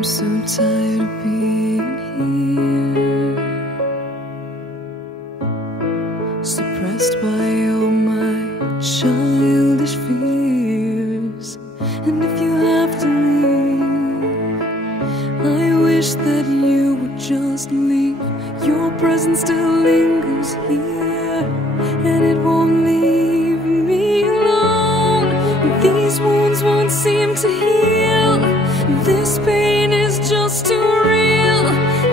I'm so tired of being here, suppressed by all my childish fears. And if you have to leave, I wish that you would just leave. Your presence still lingers here, and it won't leave me alone. These wounds won't seem to heal. This pain is just too real.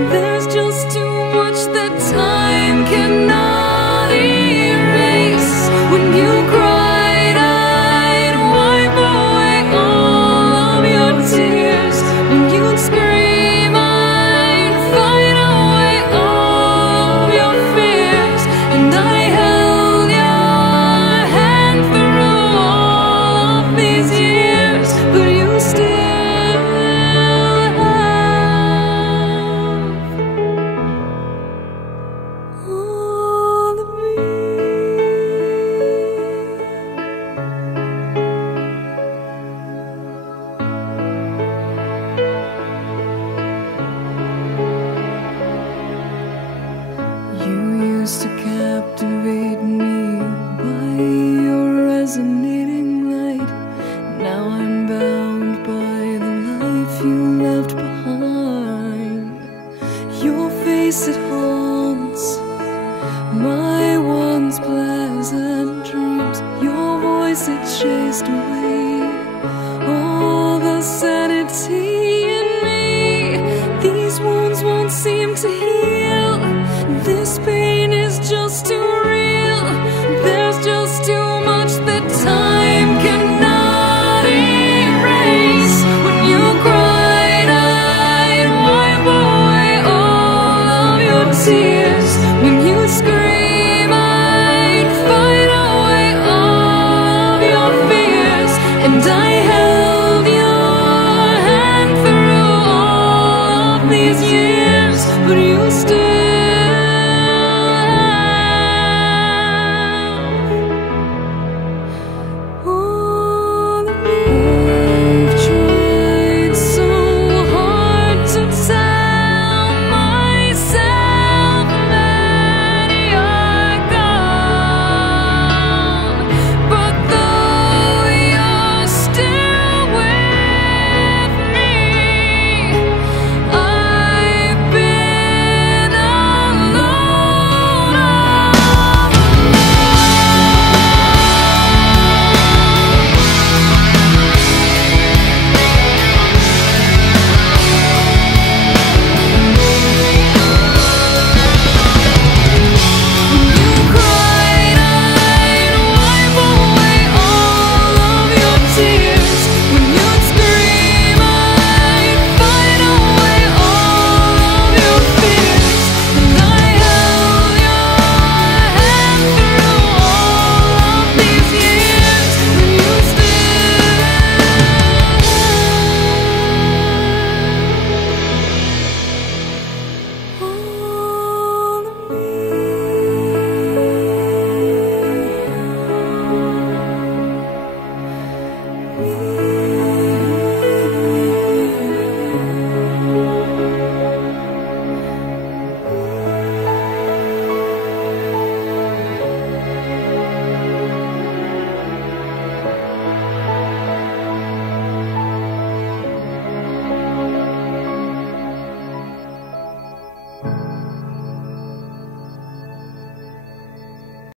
There's just too much that time cannot erase. When you cried, I'd wipe away all of your tears. When you'd scream, I'd fight away all of your fears. And I held your hand through all of these years, but you still to captivate me by your resonating light. Now I'm bound by the life you left behind. Your face, it haunts my once pleasant dreams. Your voice, it chased away all the sanity in me. These wounds won't seem to heal. This pain is just too real. There's just too much that time cannot erase. When you cried, I'd wipe away all of your tears. When you scream, I'd fight away all of your fears. And I held your hand through all of these years, but you still